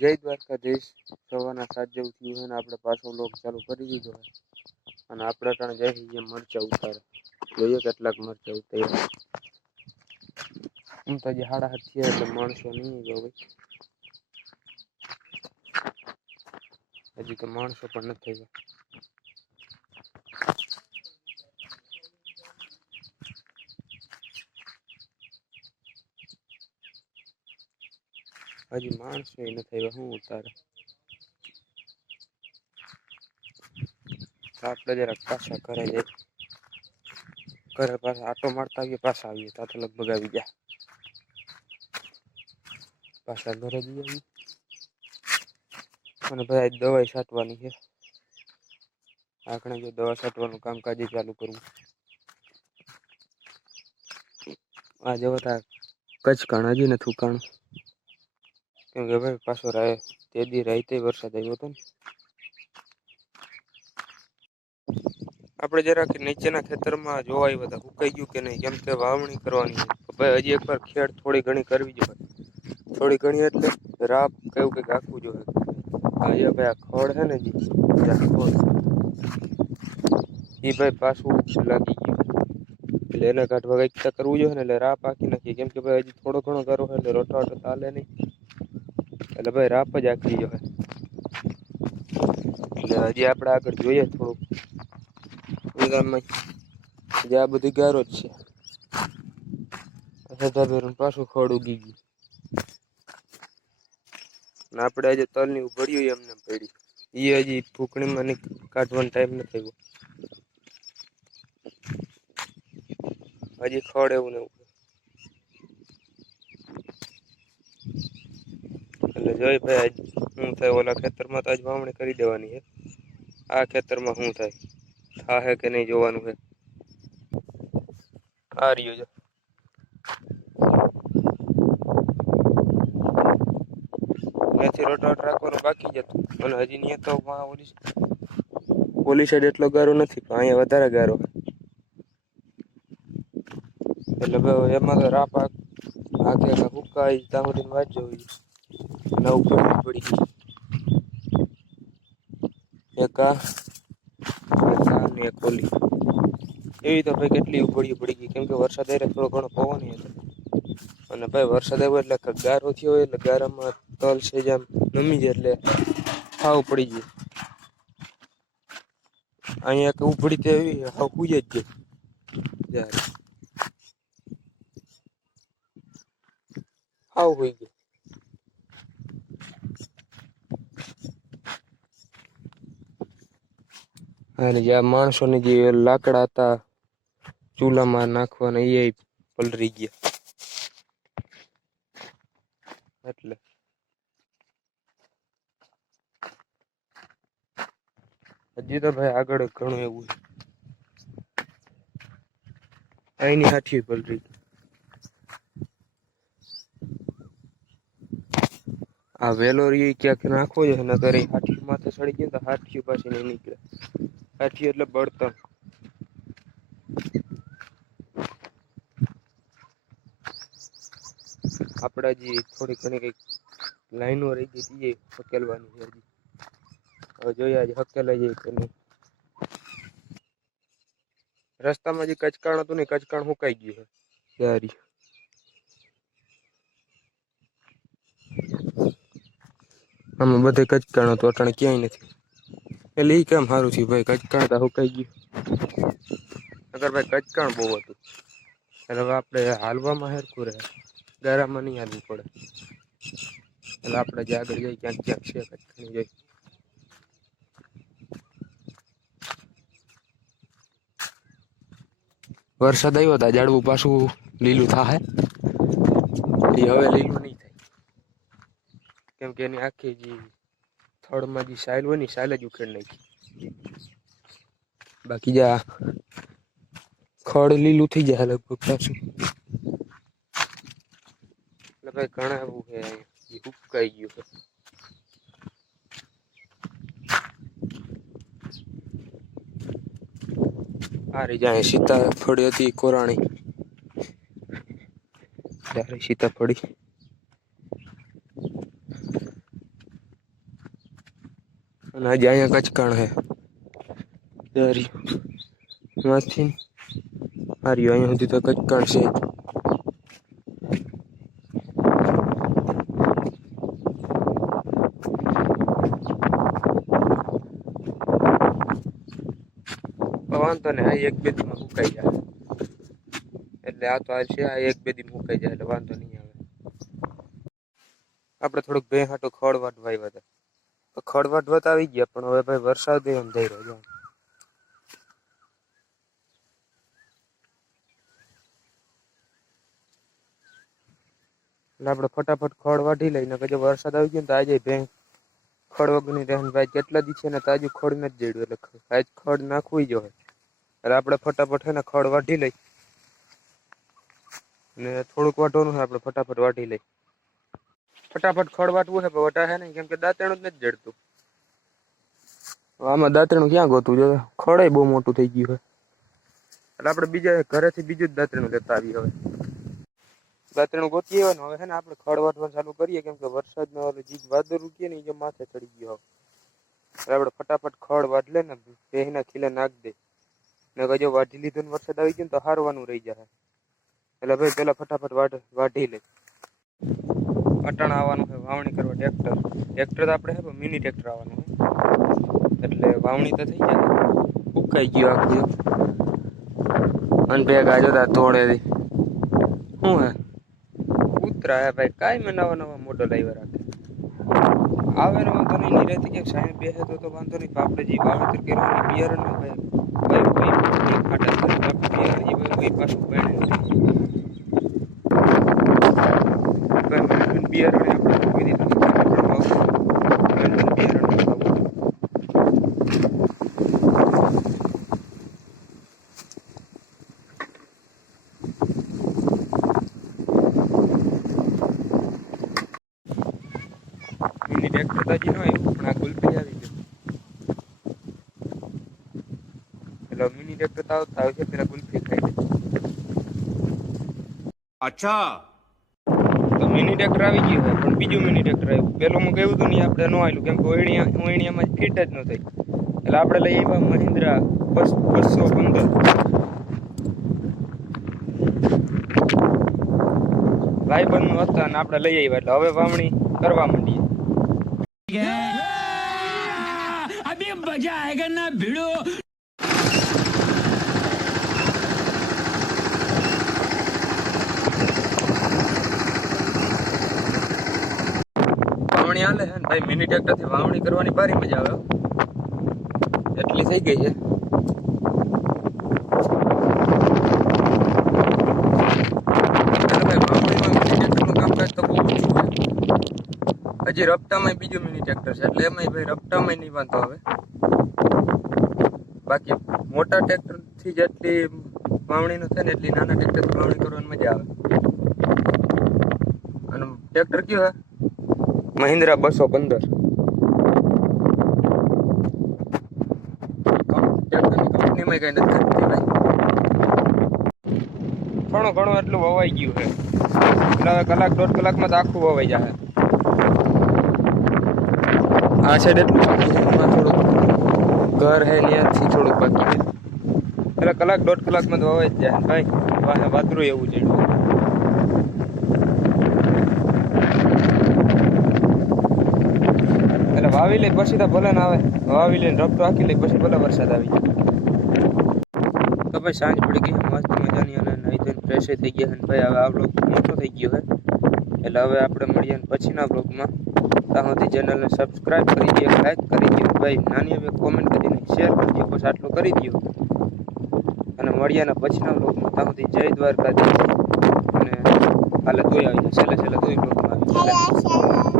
જય દ્વારકાધીશ. સવારના 7 જેવું થયું છે ને આપણે પાછો વ્લોગ ચાલુ કરી દીધો છે અને આપણે ત્યાં જઈ છીએ મરચા ઉતારે. જોઈએ કેટલાક મરચા ઉતાર્યા. હું તો હજી 7:30 થયા એટલે માણસો નહીં જો હજી તો માણસો પણ નથી થયા. હજી માણસો નથી થયા. શું ઉતારે આપણે જરાક પાછા ઘરે જઈએ. ઘરે પાછા આટો મારતા આવીએ, પાછા આવીએ તો લગભગ આવી ગયા. પાછા ઘરે જઈ આવીએ અને ભાઈ દવાઈ છાંટવાની છે. આપણે જો દવા છાંટવાનું કામકાજ ચાલુ કરવું. આજે બધા કચકાણ હજી નથી ઉકાણું કેમ કે ભાઈ પાછો તે દી રાતે વરસાદ આવ્યો હતો ને. આપણે જરાક નીચેના ખેતરમાં જોવા આવ્યા હતા સુકાઈ ગયું કે નહીં, કેમ કે વાવણી કરવાની ભાઈ હજી એકવાર ખેડ થોડી ઘણી કરવી જોઈએ. થોડી ઘણી એટલે રાપ કેવું કંઈક રાખવું જોઈએ. અહીંયા ભાઈ આ ખડ છે ને જી ખડ એ ભાઈ પાછું લાગી ગયું એટલે એને કાઢવા કંઈક કરવું જોઈએ ને. એટલે રાપ આખી નાખી કેમ કે ભાઈ હજી થોડો ઘણો ગારો હોય એટલે રોટાવટો ચાલે નહીં. એટલે ભાઈ રાપ જ આખી જોઈએ. એટલે હજી આપણે આગળ જોઈએ થોડુંક ગામમાં જે આ બધી ગારો જ છે. પાછું ખડ ઉગી ગયું ને આપણે આજે તલની ઉભર્યું એમને પડી. એ હજી ફૂકણીમાં કાઢવાનો ટાઈમ નથી આવ્યો. હજી ખડ એવું ને એવું એટલે જોઈ ભાઈ શું થાય. ઓલા ખેતરમાં તો આજ વાવણી કરી દેવાની છે. આ ખેતરમાં શું થાય હે કે નહીં જોવાનું છે. આ રહ્યું જો ત્યાંથી રોટાવટ રાખવાનું બાકી જતું અને હજી ત્યાં તો ઓલી સાઈડ એટલો ગારો નથી પણ અહીંયા વધારે ગારો. એટલે એમાં તો રાપ આખે હુકાય ત્યાં સુધી વાત જોવી. નવું પડી ગયું એક એક ઓલી એવી તો ભાઈ કેટલી પડી ગઈ કેમ કે વરસાદ આવ્યો થોડો ઘણો પવન હતો અને ભાઈ વરસાદ આવ્યો એટલે ગારો થયો હોય એટલે ગારામાં તલ છે જેમ નમી જાય એટલે ખાવ પડી ગઈ. અહીંયા કે ઉભડી તે એવી હાવ પૂજ જ ગઈ જ્યારે હાવ હોઈ ગઈ. અને જ્યાં માણસોને જે લાકડા હતા ચૂલામાં નાખવાના એ પલરી ગયા. એટલે હજી તો ભાઈ આગળ ઘણું એવું અહીંની હાથી પલરી ગઈ. આ વેલોરી ક્યાંક નાખવો છે નગર એ હાથી માથે ચડી ગયું તો હાથી પાછી નહીં નીકળે. હાથી એટલે બળતણ. આપડા જે થોડી ઘણી કઈક લાઈનો રહી ગઈ એ હકેલવાની છે. હજી હવે જોઈએ આજે હકેલાઈ જાય કે નહીં. રસ્તામાં જે કચકાણ હતું ને કચકાણ સુકાઈ ગયું છે સારી. આમાં બધે કચકાણ હતું અટાણે ક્યાંય નથી. એટલે એ કેમ સારું થયું ભાઈ કચકાણ તો સુકાઈ ગયું. અગર ભાઈ કચકાણ બહુ હતું એટલે હવે આપણે હાલવામાં હેરખું રહે. ગારામાં નહીં હાલવું પડે. એટલે આપણે જે આગળ જઈએ ક્યાંક ક્યાંક છે કચકાણી જઈ. વરસાદ આવ્યો હતા ઝાડવું પાછું લીલું થાય. એ હવે લીલું નહીં થાય કેમ કે એની આખી જે થડમાં જે સાઈલ હોય ને સાઈલ જ ઉખેડ નાખી. બાકી જા ખડ લીલું થઈ જાય લગભગ પાછું. એટલે ભાઈ ઘણા એવું છે એ ઉકાઈ ગયું છે. આ રહી જાય સીતાફળી હતી કોરાણી. ત્યારે સીતાફળી અને આજે અહીંયા કચકાણ હે ત્યાંથી હાર્યું અહીંયા સુધી તો કચકાણ છે. વાંધો ને આ એક બે દીમાં મુકાઈ જાય એટલે આ તો આ છે આ એક બે દી મુકાઈ જાય એટલે વાંધો નહીં આવે. આપણે થોડુંક બે હાટો ખડ વાટવા આવ્યા હતા તો ખડ વાટવા આવી ગયા પણ હવે ભાઈ વરસાદ એમ થઈ રહ્યો છે. એટલે આપણે ફટાફટ ખડ વાઢી લઈને કે જો વરસાદ આવી ગયો ને તો આજે ભેં ખડ વગરની રહે ભાઈ કેટલા દી છે ને તાજુ ખડ નથી જડ્યું એટલે આજ ખડ નાખવું જોઈએ. એટલે આપણે ફટાફટ છે ને ખડ વાઢી લઈ ને થોડુંક વાટવાનું છે આપણે ફટાફટ વાઢી લઈ. ફટાફટ ખડ વાટવું છે પણ વટા છે નહીં કેમ કે દાંતેણું જ નથી જડતું. આમાં દાંતેણું ક્યાં ગોતું જો ખડે બહુ મોટું થઈ ગયું છે એટલે આપણે બીજા ઘરેથી બીજું જ દાંતેણું લેતા આવીએ. હવે દાંતેણું ગોતીએ હોય ને હવે છે ને આપણે ખડ વાટવાનું ચાલુ કરીએ કેમ કે વરસાદનો જીજ વાદળ રૂકીએ ને એ જો માથે ચડી ગયો હવે આપણે ફટાફટ ખડ વાઢ લે ને બેહીના ખીલે નાખ દે ને જો વાઢી લીધું ને વરસાદ આવી ગયો ને તો હારવાનું રહી જાય. એટલે ભાઈ પેલા ફટાફટ વાઢી લે. અટાણા આવવાનું છે વાવણી કરવા ટ્રેક્ટર તો આપણે છે મિની ટ્રેક્ટર આવવાનું હોય એટલે વાવણી તો થઈ જાય. ઉકાઈ ગયું આખું અને ભેગા જોતા તોડે શું હે ઉતરા હે ભાઈ કાંઈ મેં નવા મોડલ આવ્યા રાખે આવે ને વાંધો નહીં રહેતી કે સામે બેસે તો વાંધો નહીં. આપણે જે વાવેતર કર્યું બિયારણ ને ભાઈ ખાટા બિયારણ જે ભાઈ પાછું બિયારણ આપણે મૂકી દીધું મિની ટ્રેક્ટર તાજી ન આવ્યું પણ આ ગુલફી આવી ગયું એટલે મિની ટ્રેક્ટર તો આવતા આવશે પેલા ગુલફી ખાઈ લે. અચ્છા તો મિની ટ્રેક્ટર આવી ગયું હોય પણ બીજું મિની ટ્રેક્ટર આવ્યું. પેલું હું કહ્યું હતું ને આપણે ન આવેલું કેમ કે ઓયણીયામાં ફિટ જ ન થઈ એટલે આપણે લઈ આવ્યા મહિન્દ્રા 215 ભાઈબંધનું હતા અને આપણે લઈ આવ્યા એટલે હવે વાવણી કરવા માંડીએ. અભી મજા આયેગા ના ભીડો. વાવણી હાલે છે ને ભાઈ મિની ટ્રેક્ટર થી વાવણી કરવાની ભારી મજા આવે એટલી થઈ ગઈ છે. હજી રફતામાં બીજું મિની ટ્રેક્ટર છે એટલે એમાં ભાઈ રફતામાં નહીં વાંધો આવે. બાકી મોટા ટ્રેક્ટર થી જેટલી વાવણી નું થાય ને એટલી નાના ટ્રેક્ટર થી વાવણી કરવાની મજા આવે. અને ટ્રેક્ટર કયું હે મહિન્દ્રા 215 કંપનીમાં કઈ નથી ભાઈ ઘણું ઘણું એટલું વવાઈ ગયું છે એટલે હવે કલાક દોઢ કલાકમાં તો આખું વવાઈ જાય. આ સાઈડ એટલું બાકી છે એમાં થોડુંક ઘર હે ત્યાંથી થોડુંક બાકી છે એટલે કલાક દોઢ કલાકમાં તો વવાઈ જ જાય ભાઈ. વાદળું એવું છે એટલે વાવી લે પછી તો ભલે ના આવે વાવી લઈને રફતો આખી લે પછી ભલે વરસાદ આવી જાય. તો ભાઈ સાંજ પડી ગઈ મસ્ત મજાની અને નહીં તો ફ્રેશ થઈ ગયા અને ભાઈ હવે આ બ્લોગ મોટો થઈ ગયો છે એટલે હવે આપણે મળીએ પછીના બ્લોગમાં. ત્યાં સુધી ચેનલને સબસ્ક્રાઈબ કરી દો, લાઈક કરી દો ભાઈ, નાની હવે કોમેન્ટ કરીને શેર કરી દો, બસ આટલું કરી દો અને મળ્યાના પછીના બ્લોગમાં. ત્યાં સુધી જય દ્વારકાધીશ અને હાલે તોય આવી જાય છેલ્લે તોય બ્લોગમાં આવી જાય.